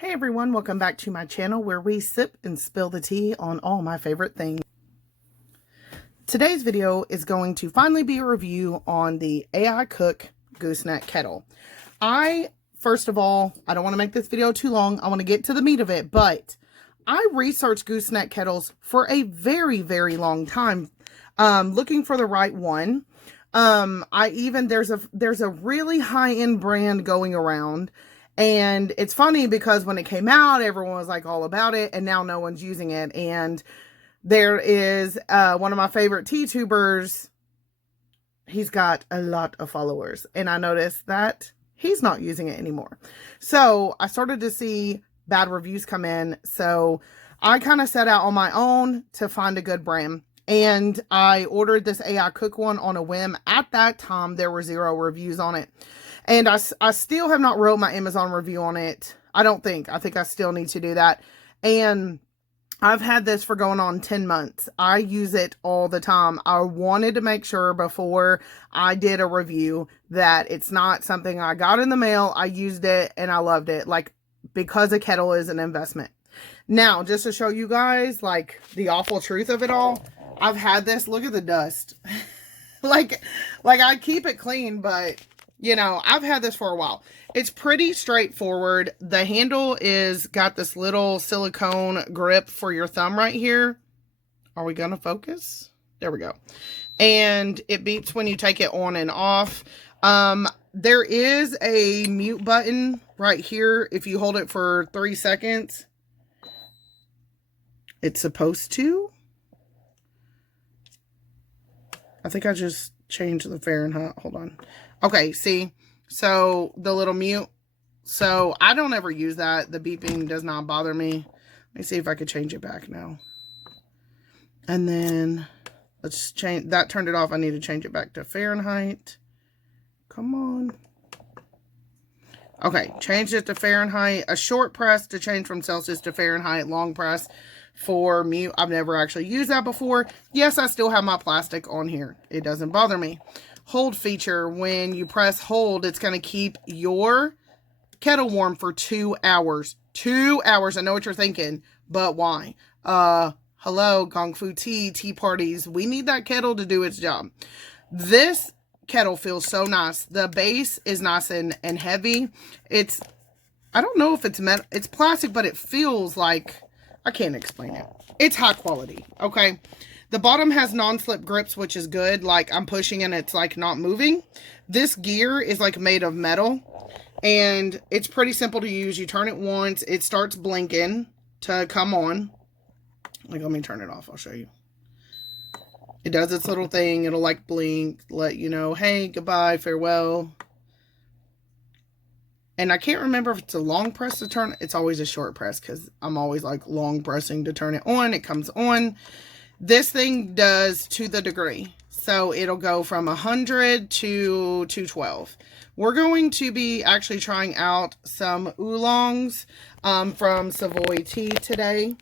Hey everyone, welcome back to my channel where we sip and spill the tea on all my favorite things. Today's video is going to finally be a review on the AICOOK Gooseneck Kettle. First of all, I don't want to make this video too long. I want to get to the meat of it, but I researched gooseneck kettles for a very, very long time, looking for the right one. There's a really high-end brand going around. And it's funny because when it came out, everyone was like all about it, and now no one's using it. And there is one of my favorite tea tubers. He's got a lot of followers, and I noticed that he's not using it anymore. So I started to see bad reviews come in. So I kind of set out on my own to find a good brand. And I ordered this AICOOK one on a whim. At that time, there were 0 reviews on it. And I still have not wrote my Amazon review on it. I think I still need to do that. And I've had this for going on 10 months. I use it all the time. I wanted to make sure before I did a review that it's not something I got in the mail. I used it and I loved it. Like, because a kettle is an investment. Now, just to show you guys, like, the awful truth of it all, I've had this. Look at the dust. like I keep it clean, but you know, I've had this for a while. It's pretty straightforward. The handle is got this little silicone grip for your thumb right here. Are we going to focus? There we go. And it beeps when you take it on and off. There is a mute button right here. If you hold it for 3 seconds, it's supposed to. I think I just changed the Fahrenheit. Hold on. Okay, see? So, the little mute. So, I don't ever use that. The beeping does not bother me. Let me see if I could change it back now. And then, let's change. That turned it off. I need to change it back to Fahrenheit. Come on. Okay, changed it to Fahrenheit. A short press to change from Celsius to Fahrenheit. Long press for mute. I've never actually used that before. Yes, I still have my plastic on here. It doesn't bother me. Hold feature. When you press hold, it's going to keep your kettle warm for 2 hours. 2 hours. I know what you're thinking, but why? Hello, Gongfu tea parties. We need that kettle to do its job. This kettle feels so nice. The base is nice and heavy. I don't know if it's metal. It's plastic, but it feels like, I can't explain it. It's high quality, okay? The bottom has non-slip grips, which is good. Like, I'm pushing and it's, like, not moving. This gear is, like, made of metal. And it's pretty simple to use. You turn it once. It starts blinking to come on. Like, let me turn it off. I'll show you. It does its little thing. It'll, like, blink. Let you know, hey, goodbye, farewell. And I can't remember if it's a long press to turn. It's always a short press because I'm always, like, long pressing to turn it on. It comes on. This thing does to the degree. So it'll go from 100 to 212. We're going to be actually trying out some oolongs from Savoy Tea today.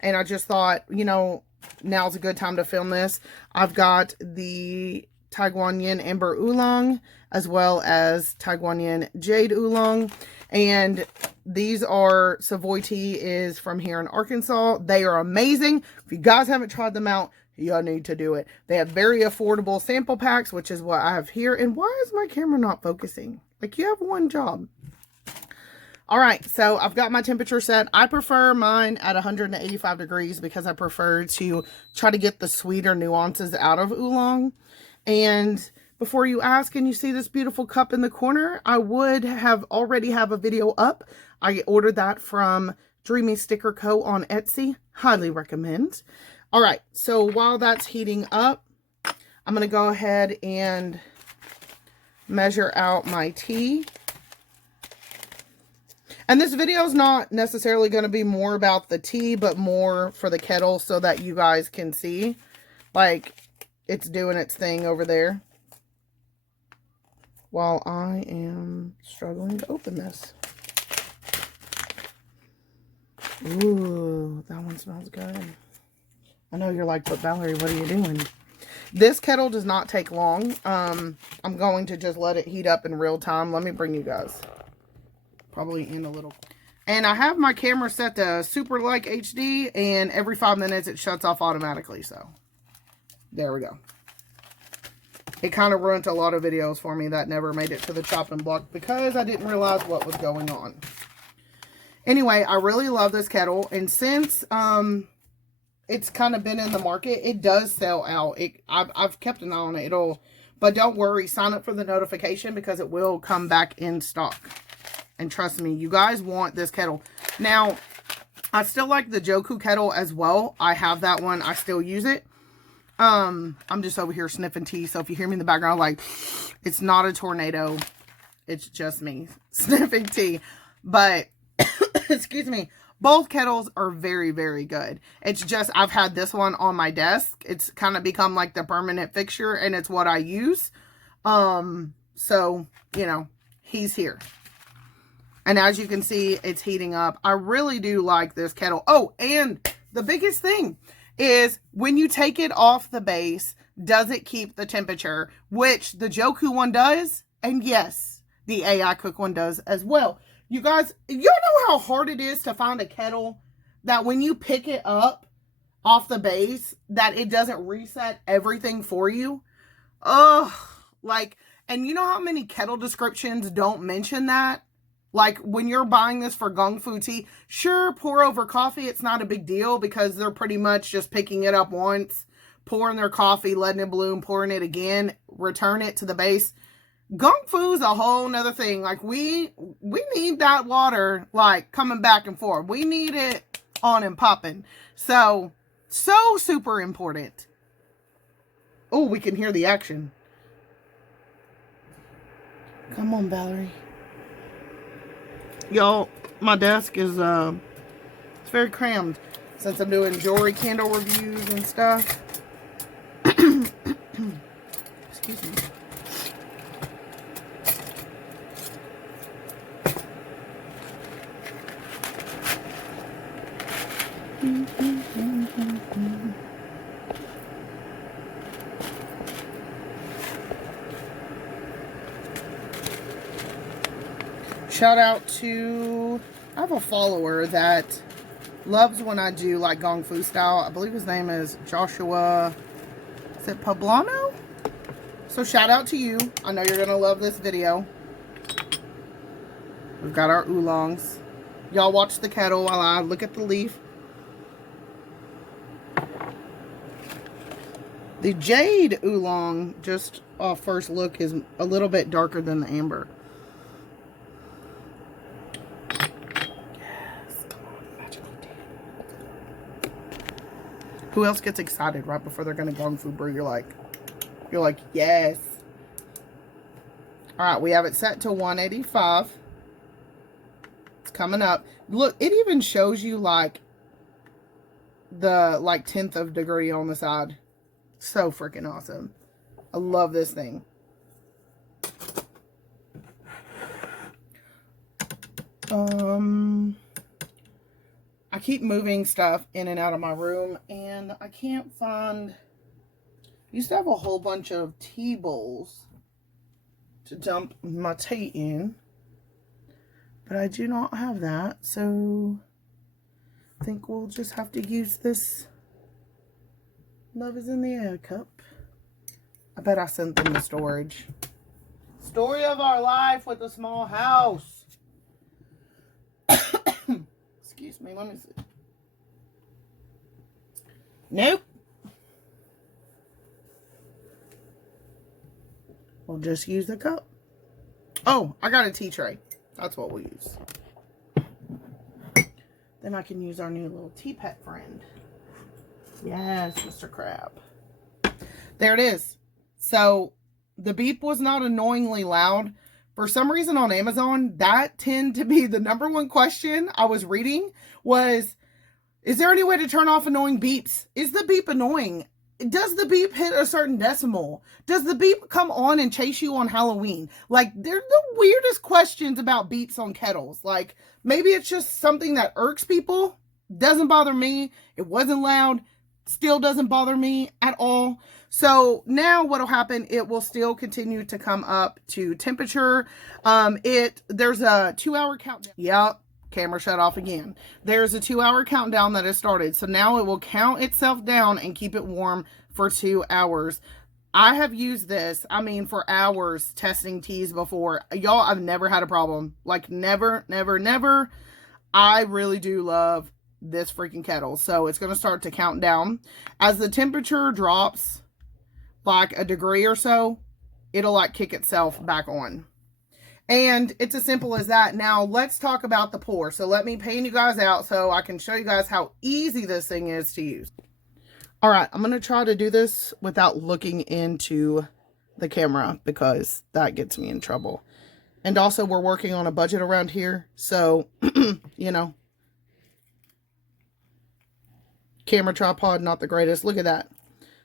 And I just thought, you know, now's a good time to film this. I've got the Taiwanese Amber Oolong as well as Taiwanese Jade Oolong. And these are, Savoy Tea is from here in Arkansas. They are amazing. If you guys haven't tried them out, you need to do it. They have very affordable sample packs, which is what I have here. And why is my camera not focusing? Like, you have one job. All right, so I've got my temperature set. I prefer mine at 185 degrees because I prefer to try to get the sweeter nuances out of oolong. And before you ask and you see this beautiful cup in the corner, I would have already have a video up. I ordered that from Dreamy Sticker Co. on Etsy. Highly recommend. All right, so while that's heating up, I'm going to go ahead and measure out my tea. And this video is not necessarily going to be more about the tea, but more for the kettle so that you guys can see, like, it's doing its thing over there. While I am struggling to open this. Ooh, that one smells good. I know you're like, but Valerie, what are you doing? This kettle does not take long. I'm going to just let it heat up in real time. Let me bring you guys. Probably in a little. And I have my camera set to super like HD, and every 5 minutes it shuts off automatically. So there we go. It kind of ruined a lot of videos for me that never made it to the chopping block because I didn't realize what was going on. Anyway, I really love this kettle, and since it's kind of been in the market, it does sell out. I've kept an eye on it. But don't worry, sign up for the notification because it will come back in stock. And trust me, you guys want this kettle. Now, I still like the Joku kettle as well. I have that one. I still use it. I'm just over here sniffing tea. So if you hear me in the background, like, it's not a tornado. It's just me sniffing tea. But, excuse me, both kettles are very, very good. It's just, I've had this one on my desk. It's kind of become like the permanent fixture, and it's what I use. So, you know, he's here. And as you can see, it's heating up. I really do like this kettle. Oh, and the biggest thing is when you take it off the base, does it keep the temperature? Which the Joku one does. And yes, the AICOOK one does as well. You guys, you know how hard it is to find a kettle that when you pick it up off the base, that it doesn't reset everything for you? Ugh. Like, and you know how many kettle descriptions don't mention that? Like, when you're buying this for Gongfu tea, sure, pour over coffee. It's not a big deal because they're pretty much just picking it up once, pouring their coffee, letting it bloom, pouring it again, return it to the base. Gongfu is a whole nother thing. Like, we need that water, like, coming back and forth. We need it on and popping. So super important. Oh, we can hear the action. Come on, Valerie. Y'all, my desk is, it's very crammed since I'm doing jewelry candle reviews and stuff. Excuse me. Shout out to, I have a follower that loves when I do like Gongfu style. I believe his name is Joshua, is it Poblano? So shout out to you. I know you're going to love this video. We've got our oolongs. Y'all watch the kettle while I look at the leaf. The jade oolong, just off first look, is a little bit darker than the amber. Who else gets excited right before they're going to Gongfu brew? You're like, yes. All right, we have it set to 185. It's coming up. Look, it even shows you like the 10th of degree on the side. So freaking awesome. I love this thing. I keep moving stuff in and out of my room, and I can't find... I used to have a whole bunch of tea bowls to dump my tea in, but I do not have that, so I think we'll just have to use this Love is in the Air cup. I bet I sent them to storage. Story of our life with a small house. Excuse me, let me see. Nope. We'll just use the cup. Oh, I got a tea tray. That's what we'll use. Then I can use our new little tea pet friend. Yes, Mr. Crab. There it is. So, the beep was not annoyingly loud. For some reason on Amazon, that tended to be the #1 question I was reading was, is there any way to turn off annoying beeps? Is the beep annoying? Does the beep hit a certain decimal? Does the beep come on and chase you on Halloween? Like, they're the weirdest questions about beeps on kettles. Like, maybe it's just something that irks people. Doesn't bother me. It wasn't loud. Still doesn't bother me at all. So now what'll happen, it will still continue to come up to temperature. There's a 2-hour countdown. Yep. camera shut off again. There's a 2-hour countdown that has started. So now it will count itself down and keep it warm for 2 hours. I have used this, I mean, for hours testing teas before. Y'all, I've never had a problem. Like, never, never, never. I really do love this freaking kettle. So it's going to start to count down. As the temperature drops like a degree or so, it'll like kick itself back on. And it's as simple as that. Now, let's talk about the pour. So let me pan you guys out so I can show you guys how easy this thing is to use. All right, I'm going to try to do this without looking into the camera because that gets me in trouble. And also, we're working on a budget around here. So, you know, camera tripod, not the greatest. Look at that.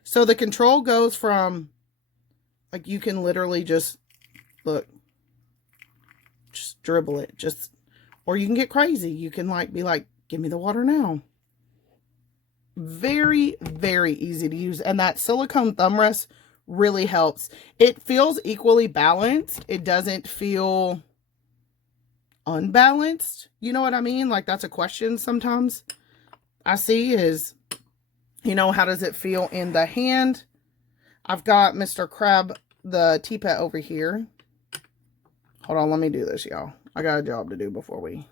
So the control goes from, like, you can literally just, look, just dribble it. Just, or you can get crazy. You can, like, be like, give me the water now. Very, very easy to use. And that silicone thumb rest really helps. It feels equally balanced. It doesn't feel unbalanced. You know what I mean? Like, that's a question sometimes I see is, you know, how does it feel in the hand? I've got Mr. Crab, the teapot over here. Hold on, let me do this, y'all. I got a job to do before we...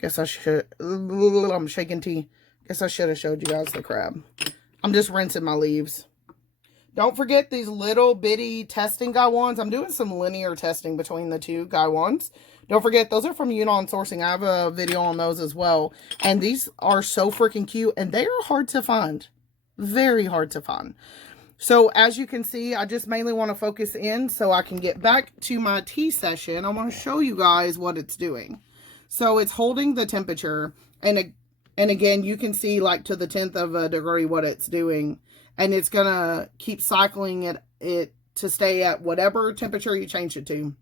Guess I should... I'm shaking tea. Guess I should have showed you guys the crab. I'm just rinsing my leaves. Don't forget these little bitty testing guy wands. I'm doing some linear testing between the two guy wands. Don't forget, those are from Yunnan Sourcing. I have a video on those as well. And these are so freaking cute. And they are hard to find. Very hard to find. So as you can see, I just mainly want to focus in so I can get back to my tea session. I want to show you guys what it's doing. So it's holding the temperature. And again, you can see like to the 10th of a degree what it's doing. And it's going to keep cycling it to stay at whatever temperature you change it to.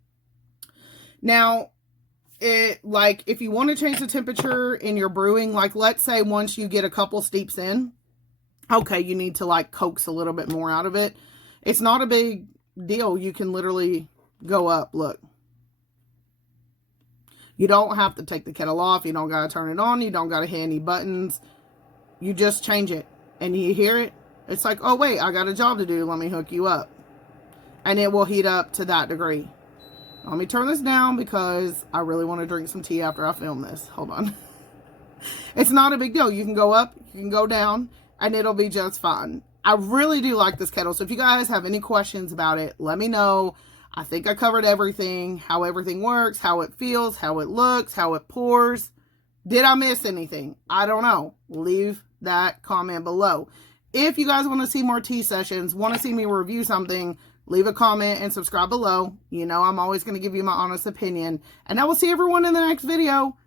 Now, if you want to change the temperature in your brewing, like let's say once you get a couple steeps in, okay, you need to like coax a little bit more out of it. It's not a big deal. You can literally go up, look. You don't have to take the kettle off. You don't got to turn it on. You don't got to hit any buttons. You just change it. And you hear it. It's like, oh, wait, I got a job to do. Let me hook you up. And it will heat up to that degree. Let me turn this down because I really want to drink some tea after I film this. Hold on. It's not a big deal. You can go up, you can go down, and it'll be just fine. I really do like this kettle. So if you guys have any questions about it, let me know. I think I covered everything, how everything works, how it feels, how it looks, how it pours. Did I miss anything? I don't know. Leave that comment below. If you guys want to see more tea sessions, want to see me review something, leave a comment and subscribe below. You know, I'm always going to give you my honest opinion. And I will see everyone in the next video.